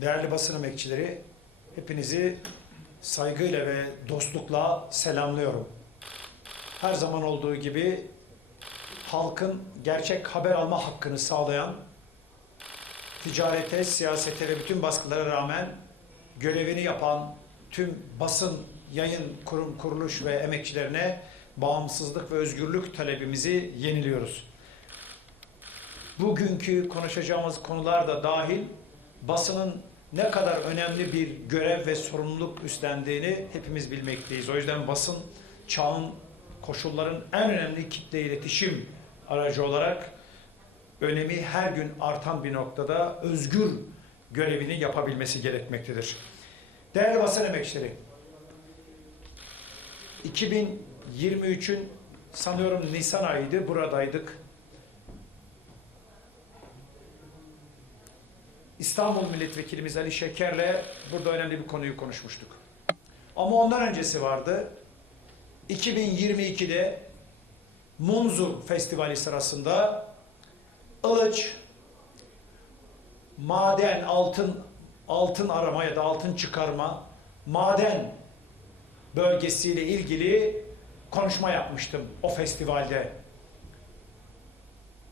Değerli basın emekçileri, hepinizi saygıyla ve dostlukla selamlıyorum. Her zaman olduğu gibi halkın gerçek haber alma hakkını sağlayan, ticarete, siyasete ve bütün baskılara rağmen görevini yapan tüm basın, yayın, kurum, kuruluş ve emekçilerine bağımsızlık ve özgürlük talebimizi yeniliyoruz. Bugünkü konuşacağımız konular da dahil basının ne kadar önemli bir görev ve sorumluluk üstlendiğini hepimiz bilmekteyiz. O yüzden basın çağın koşulların en önemli kitle iletişim aracı olarak önemi her gün artan bir noktada özgür görevini yapabilmesi gerekmektedir. Değerli basın emekçileri, 2023'ün sanıyorum Nisan ayıydı, buradaydık. İstanbul Milletvekilimiz Ali Şeker'le burada önemli bir konuyu konuşmuştuk. Ama ondan öncesi vardı. 2022'de Munzur Festivali sırasında Ilıç maden altın altın arama ya da altın çıkarma maden bölgesiyle ilgili konuşma yapmıştım o festivalde.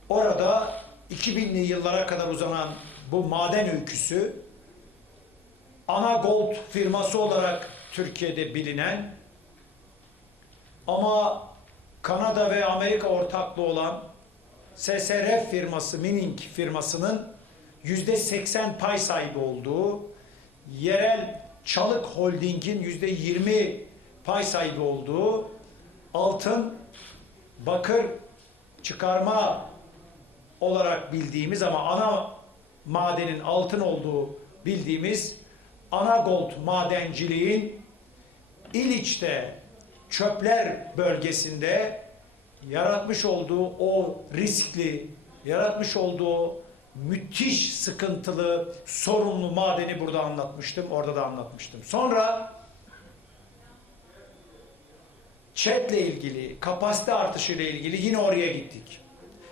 Orada 2000'li yıllara kadar uzanan bu maden öyküsü Ana Gold firması olarak Türkiye'de bilinen ama Kanada ve Amerika ortaklığı olan SSRF firması, Mining firmasının yüzde 80 pay sahibi olduğu, yerel Çalık Holding'in yüzde 20 pay sahibi olduğu altın, bakır çıkarma olarak bildiğimiz ama ana madenin altın olduğu bildiğimiz Anagold madenciliğin İliç'te çöpler bölgesinde yaratmış olduğu o riskli, yaratmış olduğu müthiş sıkıntılı, sorunlu madeni burada anlatmıştım, orada da anlatmıştım. Sonra ÇED'le ilgili, kapasite artışı ile ilgili yine oraya gittik.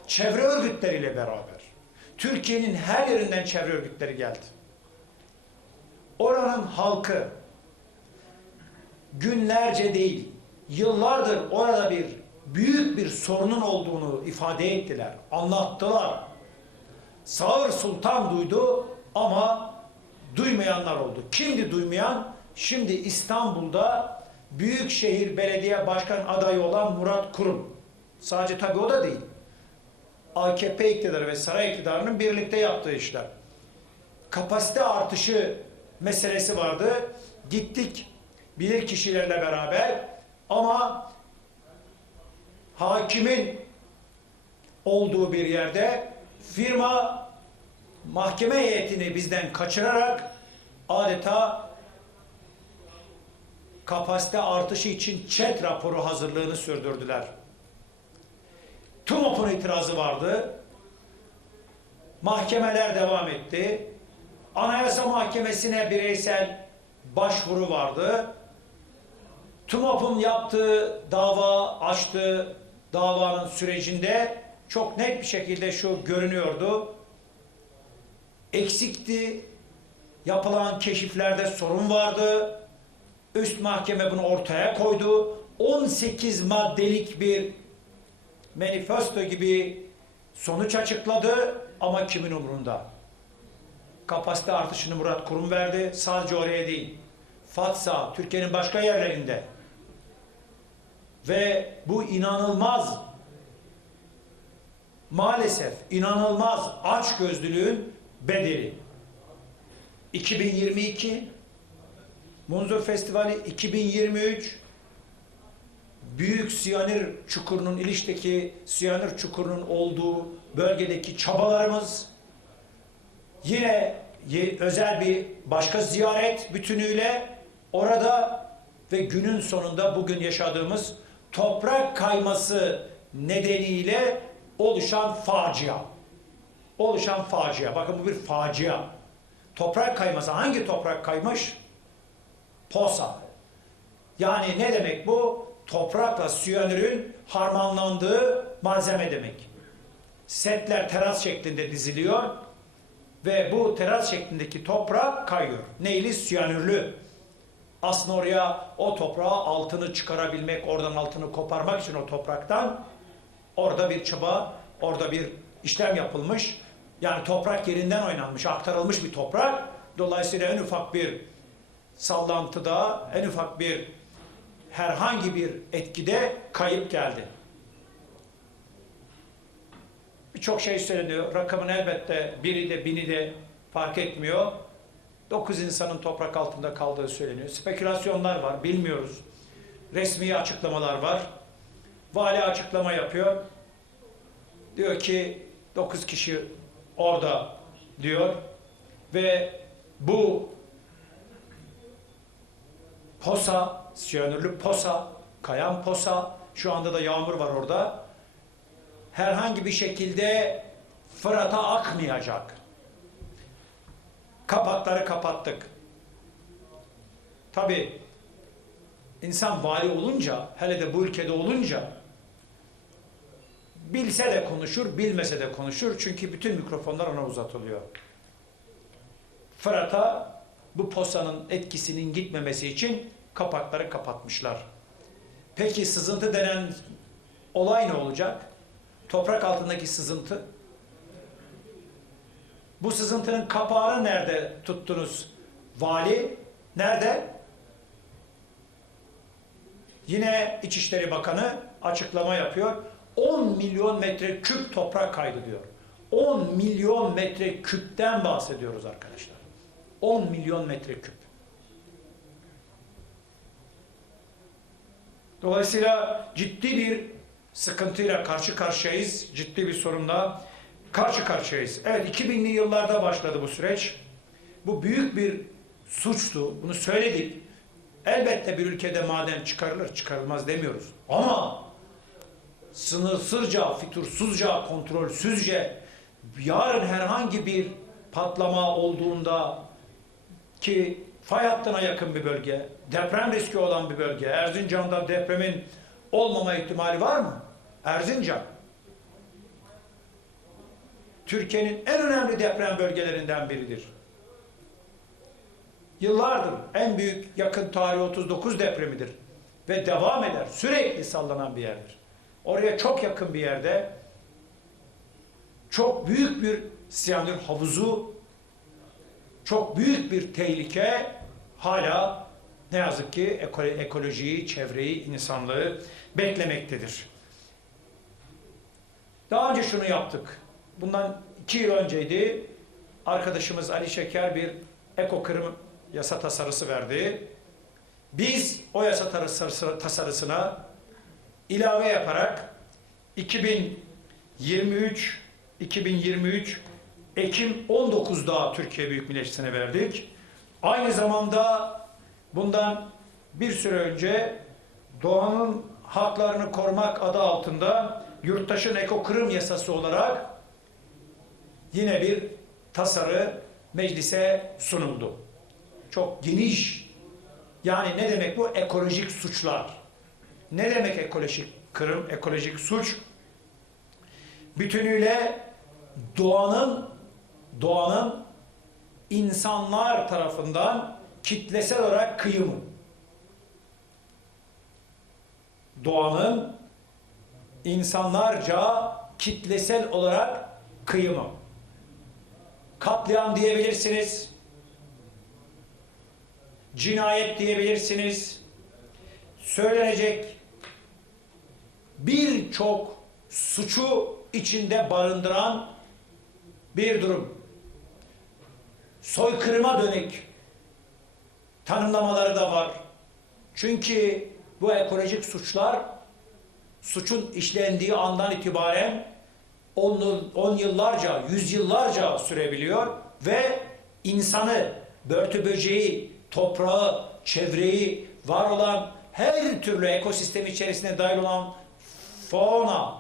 Çevre örgütleriyle beraber. Türkiye'nin her yerinden çevre örgütleri geldi. Oranın halkı günlerce değil, yıllardır orada bir büyük bir sorunun olduğunu ifade ettiler, anlattılar. Sağır Sultan duydu ama duymayanlar oldu. Kimdi duymayan? Şimdi İstanbul'da Büyükşehir Belediye Başkan adayı olan Murat Kurum. Sadece tabii o da değil. AKP iktidarı ve saray iktidarının birlikte yaptığı işler. Kapasite artışı meselesi vardı. Gittik bilir kişilerle beraber ama hakimin olduğu bir yerde firma mahkeme heyetini bizden kaçırarak adeta kapasite artışı için ÇED raporu hazırlığını sürdürdüler. TUMOP'un itirazı vardı. Mahkemeler devam etti. Anayasa Mahkemesi'ne bireysel başvuru vardı. TUMOP'un yaptığı dava, açtığı davanın sürecinde çok net bir şekilde şu görünüyordu. Eksikti. Yapılan keşiflerde sorun vardı. Üst mahkeme bunu ortaya koydu. 18 maddelik bir manifesto gibi sonuç açıkladı ama kimin umurunda? Kapasite artışını Murat Kurum verdi. Sadece oraya değil. Fatsa, Türkiye'nin başka yerlerinde. Ve bu inanılmaz maalesef inanılmaz aç gözlülüğün bedeli. 2022 Munzur Festivali 2023 büyük siyanür çukurunun İliç'teki siyanür çukurunun olduğu bölgedeki çabalarımız yine özel bir başka ziyaret bütünüyle orada ve günün sonunda bugün yaşadığımız toprak kayması nedeniyle oluşan facia. Oluşan facia. Bakın bu bir facia. Toprak kayması. Hangi toprak kaymış? Posa. Yani ne demek bu? Toprakla siyanürün harmanlandığı malzeme demek. Setler teras şeklinde diziliyor. Ve bu teras şeklindeki toprak kayıyor. Neyli? Siyanürlü. Aslında oraya o toprağa altını çıkarabilmek, oradan altını koparmak için o topraktan orada bir çaba, orada bir işlem yapılmış. Yani toprak yerinden oynanmış, aktarılmış bir toprak. Dolayısıyla en ufak bir sallantıda, en ufak bir herhangi bir etkide kayıp geldi. Birçok şey söyleniyor. Rakamın elbette biri de bini de fark etmiyor. 9 insanın toprak altında kaldığı söyleniyor. Spekülasyonlar var, bilmiyoruz. Resmi açıklamalar var. Vali açıklama yapıyor. Diyor ki 9 kişi orada diyor. Ve bu posa, siyanürlü posa, kayan posa, şu anda da yağmur var orada. Herhangi bir şekilde Fırat'a akmayacak. Kapakları kapattık. Tabi insan vali olunca, hele de bu ülkede olunca bilse de konuşur, bilmese de konuşur. Çünkü bütün mikrofonlar ona uzatılıyor. Fırat'a bu posanın etkisinin gitmemesi için kapakları kapatmışlar. Peki sızıntı denen olay ne olacak? Toprak altındaki sızıntı. Bu sızıntının kapağını nerede tuttunuz? Vali nerede? Yine İçişleri Bakanı açıklama yapıyor. 10 milyon metre küp toprak kaydı diyor. 10 milyon metre küpten bahsediyoruz arkadaşlar. 10 milyon metre Dolayısıyla ciddi bir sıkıntıyla karşı karşıyayız. Ciddi bir sorunla karşı karşıyayız. Evet 2000'li yıllarda başladı bu süreç. Bu büyük bir suçtu. Bunu söyledik. Elbette bir ülkede maden çıkarılır, çıkarılmaz demiyoruz. Ama sınırsızca, fitursuzca, kontrolsüzce yarın herhangi bir patlama olduğunda ki fay hattına yakın bir bölge, deprem riski olan bir bölge, Erzincan'da depremin olmama ihtimali var mı? Erzincan. Türkiye'nin en önemli deprem bölgelerinden biridir. Yıllardır en büyük yakın tarih 39 depremidir. Ve devam eder. Sürekli sallanan bir yerdir. Oraya çok yakın bir yerde çok büyük bir siyanür havuzu, çok büyük bir tehlike hala ne yazık ki ekolojiyi, çevreyi, insanlığı beklemektedir. Daha önce şunu yaptık. Bundan iki yıl önceydi. Arkadaşımız Ali Şeker bir eko kırım yasa tasarısı verdi. Biz o yasa tasarısına ilave yaparak 2023 2023 Ekim 19'da Türkiye Büyük Millet Meclisi'ne verdik. Aynı zamanda bundan bir süre önce doğanın haklarını korumak adı altında yurttaşın eko kırım yasası olarak yine bir tasarı meclise sunuldu. Çok geniş. Yani ne demek bu? Ekolojik suçlar. Ne demek ekolojik kırım, ekolojik suç? Bütünüyle doğanın doğanın insanlar tarafından kitlesel olarak kıyımı. Doğanın insanlarca kitlesel olarak kıyımı. Katliam diyebilirsiniz. Cinayet diyebilirsiniz. Söylenecek birçok suçu içinde barındıran bir durum. Soykırıma dönük tanımlamaları da var. Çünkü bu ekolojik suçlar suçun işlendiği andan itibaren on, on yıllarca, yüzyıllarca sürebiliyor ve insanı, börtü böceği, toprağı, çevreyi, var olan her türlü ekosistem içerisine dahil olan fauna,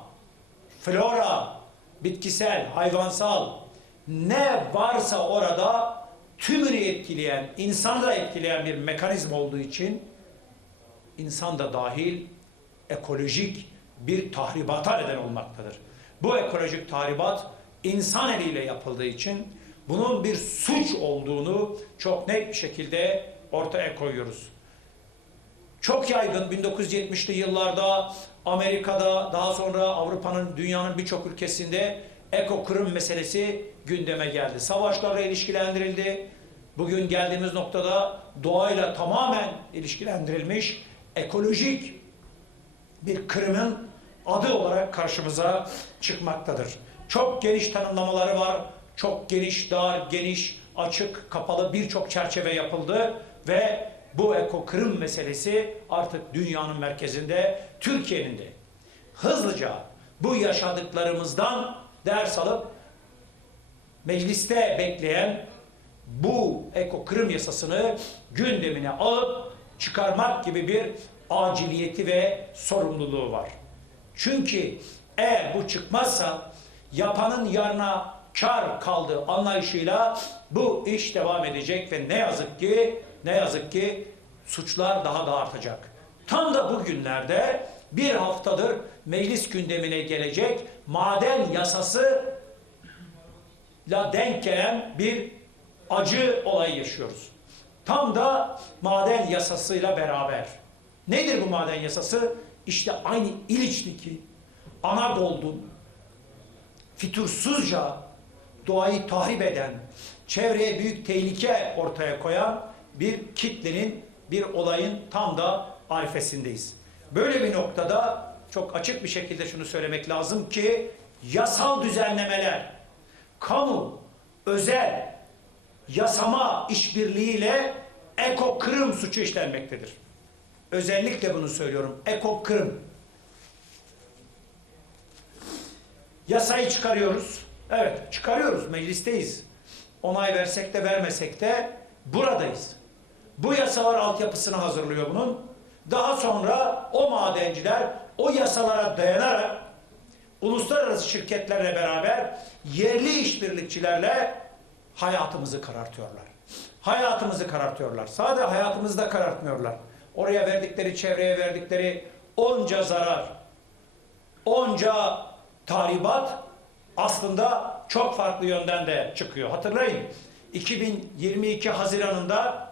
flora, bitkisel, hayvansal ne varsa orada tümünü etkileyen, insanı da etkileyen bir mekanizma olduğu için insan da dahil ekolojik bir tahribata neden olmaktadır. Bu ekolojik tahribat insan eliyle yapıldığı için bunun bir suç olduğunu çok net bir şekilde ortaya koyuyoruz. Çok yaygın 1970'li yıllarda Amerika'da daha sonra Avrupa'nın dünyanın birçok ülkesinde ekokırım meselesi gündeme geldi. Savaşlarla ilişkilendirildi. Bugün geldiğimiz noktada doğayla tamamen ilişkilendirilmiş ekolojik bir kırımın adı olarak karşımıza çıkmaktadır. Çok geniş tanımlamaları var. Çok geniş, dar, geniş, açık, kapalı birçok çerçeve yapıldı ve bu eko kırım meselesi artık dünyanın merkezinde, Türkiye'nin de hızlıca bu yaşadıklarımızdan ders alıp mecliste bekleyen bu eko kırım yasasını gündemine alıp çıkarmak gibi bir aciliyeti ve sorumluluğu var. Çünkü eğer bu çıkmazsa yapanın yarına kar kaldığı anlayışıyla bu iş devam edecek ve ne yazık ki ne yazık ki suçlar daha da artacak. Tam da bugünlerde bir haftadır meclis gündemine gelecek maden yasası la denk gelen bir acı olay yaşıyoruz. Tam da maden yasasıyla beraber. Nedir bu maden yasası? İşte aynı İliç'teki Anadolu'nun fütursuzca doğayı tahrip eden, çevreye büyük tehlike ortaya koyan bir kitlenin, bir olayın tam da arifesindeyiz. Böyle bir noktada çok açık bir şekilde şunu söylemek lazım ki yasal düzenlemeler, kamu, özel, yasama işbirliğiyle eko kırım suçu işlenmektedir. Özellikle bunu söylüyorum. Eko kırım. Yasayı çıkarıyoruz. Evet çıkarıyoruz. Meclisteyiz. Onay versek de vermesek de buradayız. Bu yasalar altyapısını hazırlıyor bunun. Daha sonra o madenciler o yasalara dayanarak uluslararası şirketlerle beraber yerli işbirlikçilerle hayatımızı karartıyorlar. Hayatımızı karartıyorlar. Sadece hayatımızı da karartmıyorlar. Oraya verdikleri, çevreye verdikleri onca zarar, onca tahribat aslında çok farklı yönden de çıkıyor. Hatırlayın 2022 Haziran'ında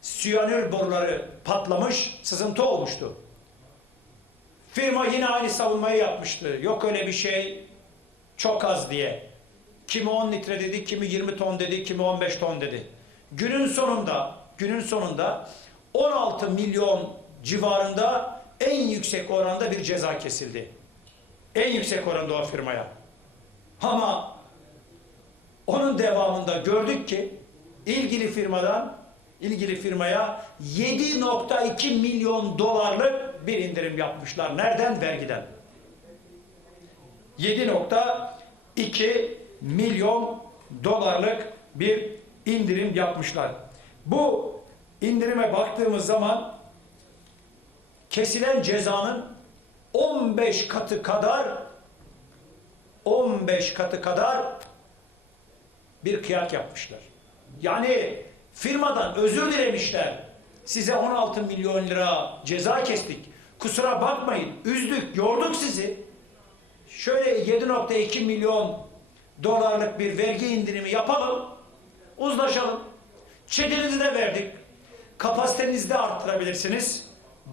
siyanür boruları patlamış, sızıntı olmuştu. Firma yine aynı savunmayı yapmıştı. Yok öyle bir şey çok az diye. Kimi 10 litre dedi, kimi 20 ton dedi, kimi 15 ton dedi. Günün sonunda, günün sonunda 16 milyon civarında en yüksek oranda bir ceza kesildi. En yüksek oranda o firmaya. Ama onun devamında gördük ki ilgili firmadan ilgili firmaya 7.2 milyon dolarlık bir indirim yapmışlar. Nereden? Vergiden. 7.2 milyon dolarlık bir indirim yapmışlar. Bu indirime baktığımız zaman kesilen cezanın 15 katı kadar 15 katı kadar bir kıyak yapmışlar. Yani firmadan özür dilemişler. Size 16 milyon lira ceza kestik. Kusura bakmayın. Üzdük, yorduk sizi. Şöyle 7.2 milyon dolarlık bir vergi indirimi yapalım. Uzlaşalım. Çekinizi de verdik. Kapasitenizi de arttırabilirsiniz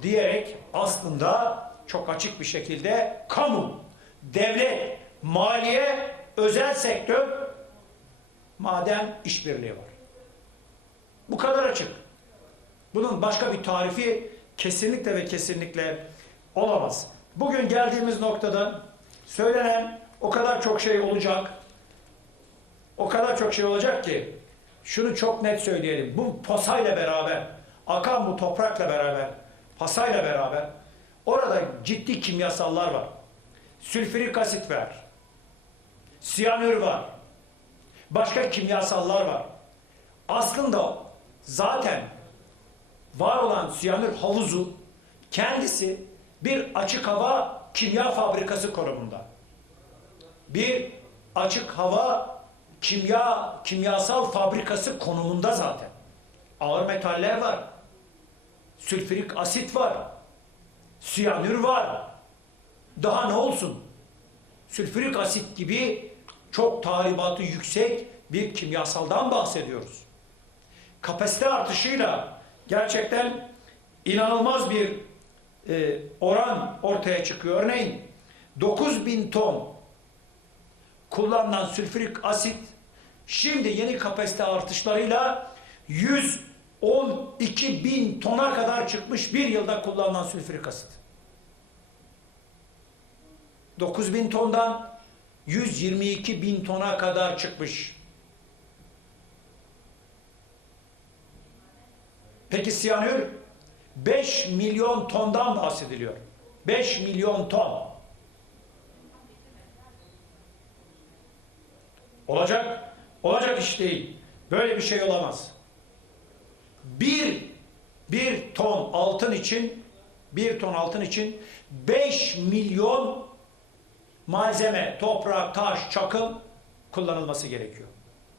diyerek aslında çok açık bir şekilde kamu, devlet, maliye, özel sektör maden işbirliği var. Bu kadar açık. Bunun başka bir tarifi kesinlikle ve kesinlikle olamaz. Bugün geldiğimiz noktada söylenen o kadar çok şey olacak. O kadar çok şey olacak ki şunu çok net söyleyelim. Bu posayla beraber, akan bu toprakla beraber, pasayla beraber orada ciddi kimyasallar var. Sülfürik asit var. Siyanür var. Başka kimyasallar var. Aslında zaten var olan siyanür havuzu kendisi bir açık hava kimya fabrikası konumunda. Bir açık hava kimya kimyasal fabrikası konumunda zaten. Ağır metaller var. Sülfürik asit var. Siyanür var. Daha ne olsun? Sülfürik asit gibi çok tahribatı yüksek bir kimyasaldan bahsediyoruz. Kapasite artışıyla gerçekten inanılmaz bir e, oran ortaya çıkıyor. Örneğin 9000 ton kullanılan sülfürik asit şimdi yeni kapasite artışlarıyla 112 bin tona kadar çıkmış bir yılda kullanılan sülfürik asit. 9 bin tondan 122 bin tona kadar çıkmış. Peki siyanür 5 milyon tondan bahsediliyor. 5 milyon ton. Olacak, olacak iş değil. Böyle bir şey olamaz. Bir, bir ton altın için, bir ton altın için 5 milyon malzeme, toprak, taş, çakıl kullanılması gerekiyor.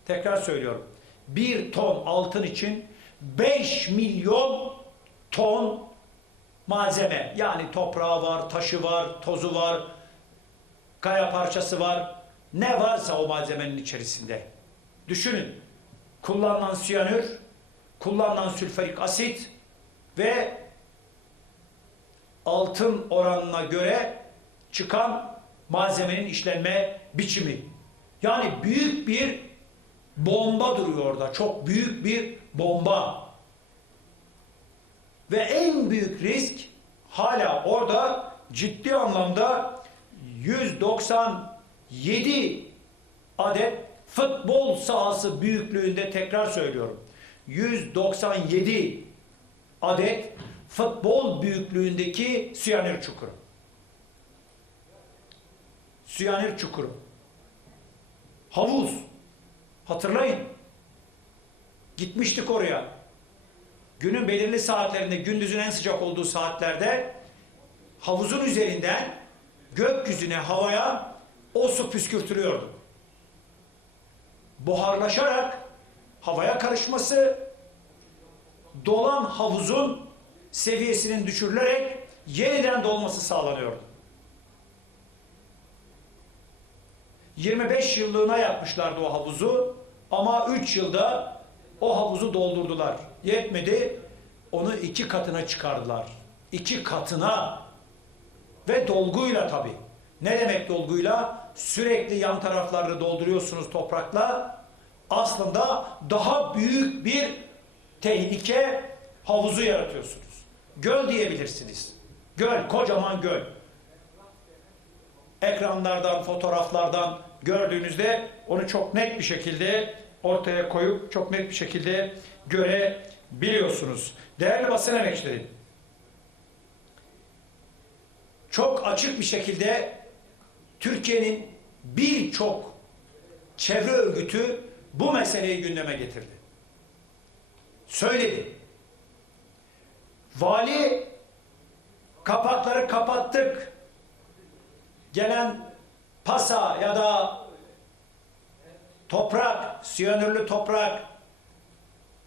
Tekrar söylüyorum. Bir ton altın için 5 milyon ton malzeme yani toprağı var, taşı var, tozu var, kaya parçası var. Ne varsa o malzemenin içerisinde. Düşünün. Kullanılan siyanür, kullanılan sülfürik asit ve altın oranına göre çıkan malzemenin işlenme biçimi. Yani büyük bir bomba duruyor orada. Çok büyük bir bomba. Ve en büyük risk hala orada ciddi anlamda 197 adet futbol sahası büyüklüğünde tekrar söylüyorum. 197 adet futbol büyüklüğündeki siyanür çukuru. Siyanür çukuru. Havuz. Hatırlayın. Gitmiştik oraya. Günün belirli saatlerinde, gündüzün en sıcak olduğu saatlerde havuzun üzerinden gökyüzüne, havaya o su püskürtülüyordu. Buharlaşarak havaya karışması dolan havuzun seviyesinin düşürülerek yeniden dolması sağlanıyordu. 25 yıllığına yapmışlardı o havuzu ama 3 yılda o havuzu doldurdular. Yetmedi onu iki katına çıkardılar. İki katına ve dolguyla tabi. Ne demek dolguyla? Sürekli yan taraflarını dolduruyorsunuz toprakla. Aslında daha büyük bir tehlike havuzu yaratıyorsunuz. Göl diyebilirsiniz. Göl, kocaman göl. Ekranlardan, fotoğraflardan gördüğünüzde onu çok net bir şekilde ortaya koyup çok net bir şekilde görebiliyorsunuz. Değerli basın emekçileri, çok açık bir şekilde Türkiye'nin birçok çevre örgütü bu meseleyi gündeme getirdi. Söyledi. Vali kapakları kapattık. Gelen pasa ya da toprak, siyanürlü toprak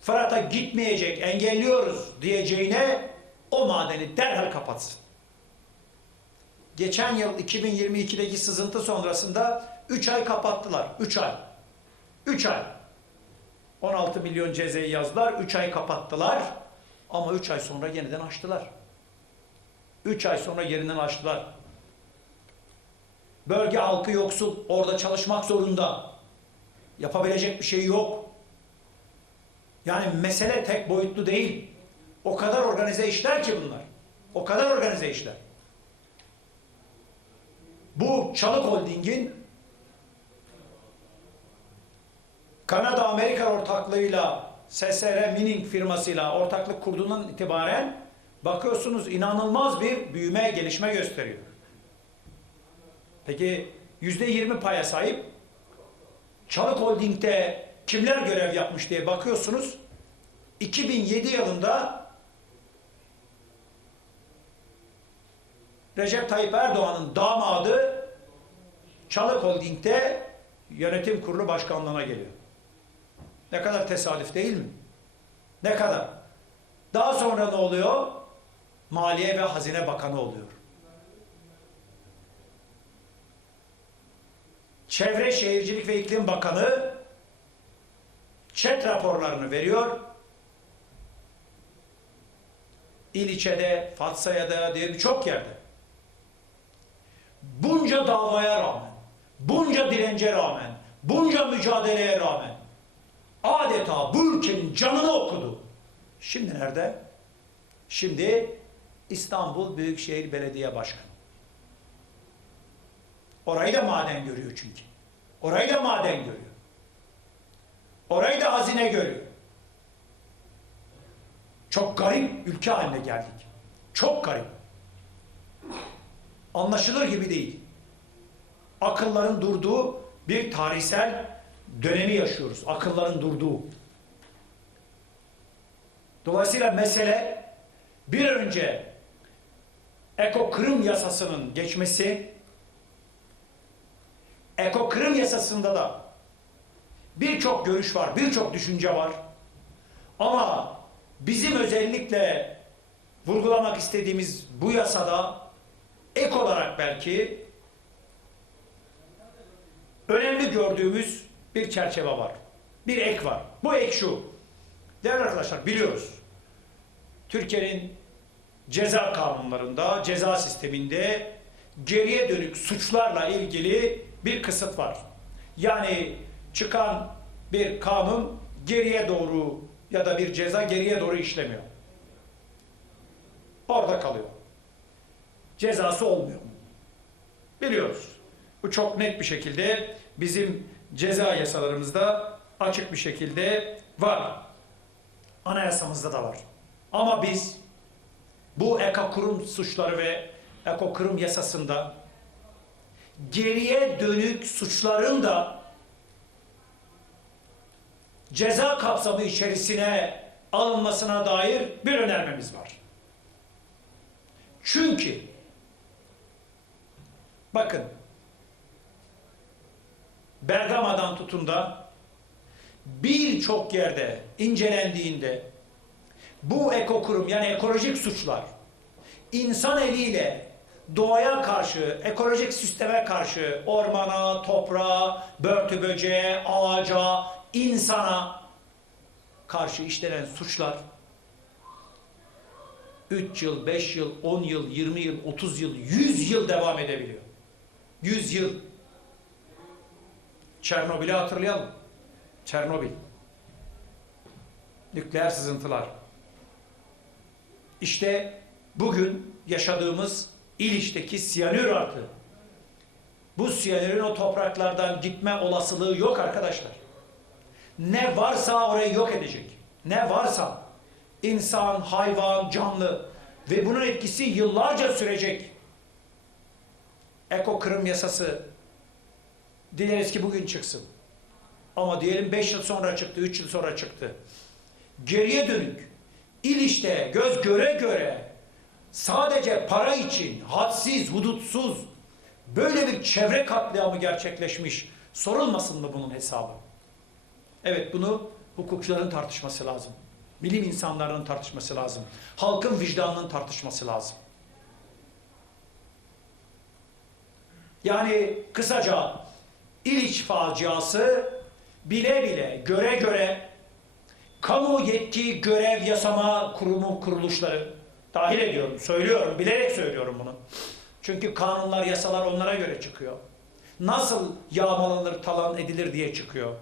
Fırat'a gitmeyecek, engelliyoruz diyeceğine o madeni derhal kapatsın. Geçen yıl 2022'deki sızıntı sonrasında 3 ay kapattılar. 3 ay. 3 ay. 16 milyon cezayı yazdılar. 3 ay kapattılar. Ama 3 ay sonra yeniden açtılar. 3 ay sonra yeniden açtılar. Bölge halkı yoksul. Orada çalışmak zorunda. Yapabilecek bir şey yok. Yani mesele tek boyutlu değil. O kadar organize işler ki bunlar. O kadar organize işler. Bu Çalık Holding'in Kanada Amerika ortaklığıyla SSR Mining firmasıyla ortaklık kurduğundan itibaren bakıyorsunuz inanılmaz bir büyüme, gelişme gösteriyor. Peki yüzde yirmi paya sahip Çalık Holding'de kimler görev yapmış diye bakıyorsunuz. 2007 yılında Recep Tayyip Erdoğan'ın damadı Çalık Holding'de yönetim kurulu başkanlığına geliyor. Ne kadar tesadüf değil mi? Ne kadar? Daha sonra ne oluyor? Maliye ve Hazine Bakanı oluyor. Çevre Şehircilik ve İklim Bakanı Çet raporlarını veriyor. İliçe'de, Fatsa'ya diye birçok yerde. Bunca davaya rağmen, bunca dirence rağmen, bunca mücadeleye rağmen adeta bu ülkenin canını okudu. Şimdi nerede? Şimdi İstanbul Büyükşehir Belediye Başkanı. Orayı da maden görüyor çünkü. Orayı da maden görüyor. Orayı da hazine görüyor. Çok garip ülke haline geldik. Çok garip. Anlaşılır gibi değil. Akılların durduğu bir tarihsel dönemi yaşıyoruz. Akılların durduğu. Dolayısıyla mesele bir önce Eko Kırım yasasının geçmesi, Eko Kırım yasasında da birçok görüş var, birçok düşünce var. Ama bizim özellikle vurgulamak istediğimiz bu yasada ek olarak belki önemli gördüğümüz bir çerçeve var. Bir ek var. Bu ek şu. Değerli arkadaşlar biliyoruz. Türkiye'nin ceza kanunlarında, ceza sisteminde geriye dönük suçlarla ilgili bir kısıt var. Yani çıkan bir kanun geriye doğru ya da bir ceza geriye doğru işlemiyor. Orada kalıyor. Cezası olmuyor. Biliyoruz. Bu çok net bir şekilde bizim ceza yasalarımızda açık bir şekilde var. Anayasamızda da var. Ama biz bu ekokurum suçları ve ekokurum yasasında geriye dönük suçların da ceza kapsamı içerisine alınmasına dair bir önermemiz var. Çünkü bakın Bergama'dan tutun da birçok yerde incelendiğinde bu ekokurum yani ekolojik suçlar insan eliyle doğaya karşı, ekolojik sisteme karşı ormana, toprağa, börtü böceğe, ağaca, insana karşı işlenen suçlar 3 yıl, 5 yıl, 10 yıl, 20 yıl, 30 yıl, 100 yıl devam edebiliyor. 100 yıl. Çernobil'i hatırlayalım. Çernobil. Nükleer sızıntılar. İşte bugün yaşadığımız İliç'teki siyanür artığı. Bu siyanürün o topraklardan gitme olasılığı yok arkadaşlar. Ne varsa orayı yok edecek. Ne varsa insan, hayvan, canlı ve bunun etkisi yıllarca sürecek. Eko Kırım yasası dileriz ki bugün çıksın. Ama diyelim 5 yıl sonra çıktı, 3 yıl sonra çıktı. Geriye dönük İliç'te göz göre göre sadece para için hadsiz, hudutsuz böyle bir çevre katliamı gerçekleşmiş. Sorulmasın mı bunun hesabı? Evet bunu hukukçuların tartışması lazım. Bilim insanlarının tartışması lazım. Halkın vicdanının tartışması lazım. Yani kısaca İliç faciası bile bile, göre göre kamu yetki, görev, yasama kurumu, kuruluşları dahil ediyorum, söylüyorum, bilerek söylüyorum bunu. Çünkü kanunlar, yasalar onlara göre çıkıyor. Nasıl yağmalanır, talan edilir diye çıkıyor.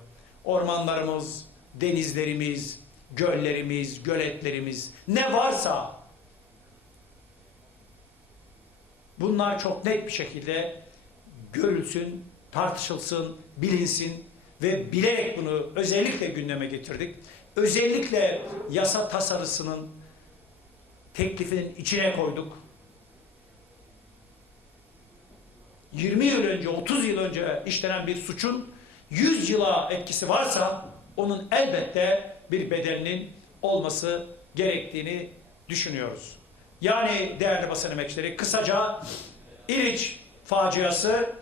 Ormanlarımız, denizlerimiz, göllerimiz, göletlerimiz ne varsa bunlar çok net bir şekilde görülsün, tartışılsın, bilinsin ve bilerek bunu özellikle gündeme getirdik. Özellikle yasa tasarısının teklifinin içine koyduk. 20 yıl önce, 30 yıl önce işlenen bir suçun 100 yıla etkisi varsa onun elbette bir bedelinin olması gerektiğini düşünüyoruz. Yani değerli basın emekçileri kısaca İliç faciası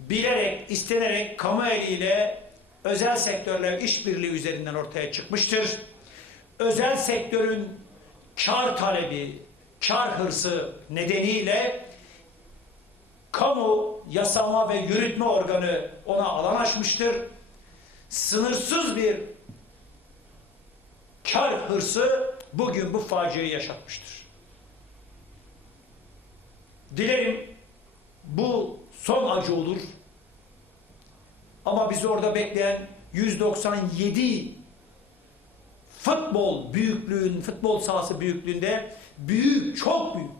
bilerek, istenerek kamu eliyle özel sektörle işbirliği üzerinden ortaya çıkmıştır. Özel sektörün kar talebi, kar hırsı nedeniyle kamu yasama ve yürütme organı ona alan açmıştır. Sınırsız bir kar hırsı bugün bu faciayı yaşatmıştır. Dilerim bu son acı olur. Ama bizi orada bekleyen 197 futbol büyüklüğün, futbol sahası büyüklüğünde büyük, çok büyük.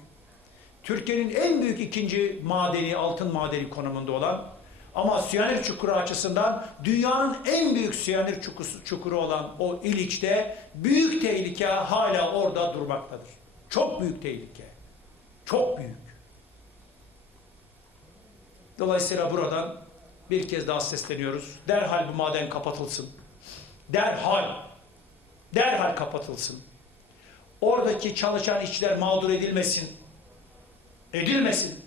Türkiye'nin en büyük ikinci madeni, altın madeni konumunda olan ama siyanür çukuru açısından dünyanın en büyük siyanür çukusu- çukuru olan o İliç'te büyük tehlike hala orada durmaktadır. Çok büyük tehlike. Çok büyük. Dolayısıyla buradan bir kez daha sesleniyoruz. Derhal bu maden kapatılsın. Derhal. Derhal kapatılsın. Oradaki çalışan işçiler mağdur edilmesin. Edilmesin.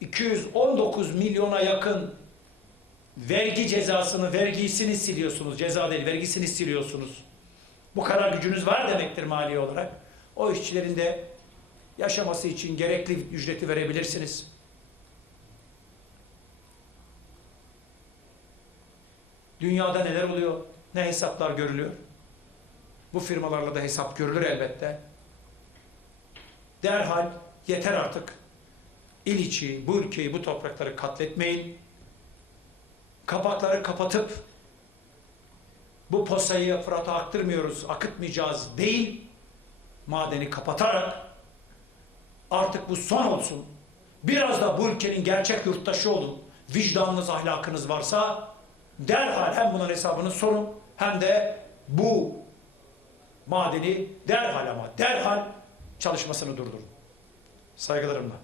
219 milyona yakın vergi cezasını, vergisini siliyorsunuz. Ceza değil, vergisini siliyorsunuz. Bu kadar gücünüz var demektir mali olarak. O işçilerin de yaşaması için gerekli ücreti verebilirsiniz. Dünyada neler oluyor? Ne hesaplar görülüyor? Bu firmalarla da hesap görülür elbette. Derhal yeter artık. İliçi, bu ülkeyi, bu toprakları katletmeyin. Kapakları kapatıp bu posayı Fırat'a aktırmıyoruz, akıtmayacağız değil. Madeni kapatarak artık bu son olsun. Biraz da bu ülkenin gerçek yurttaşı olun. Vicdanınız, ahlakınız varsa derhal hem bunun hesabını sorun hem de bu madeni derhal ama derhal çalışmasını durdurun. Saygılarımla.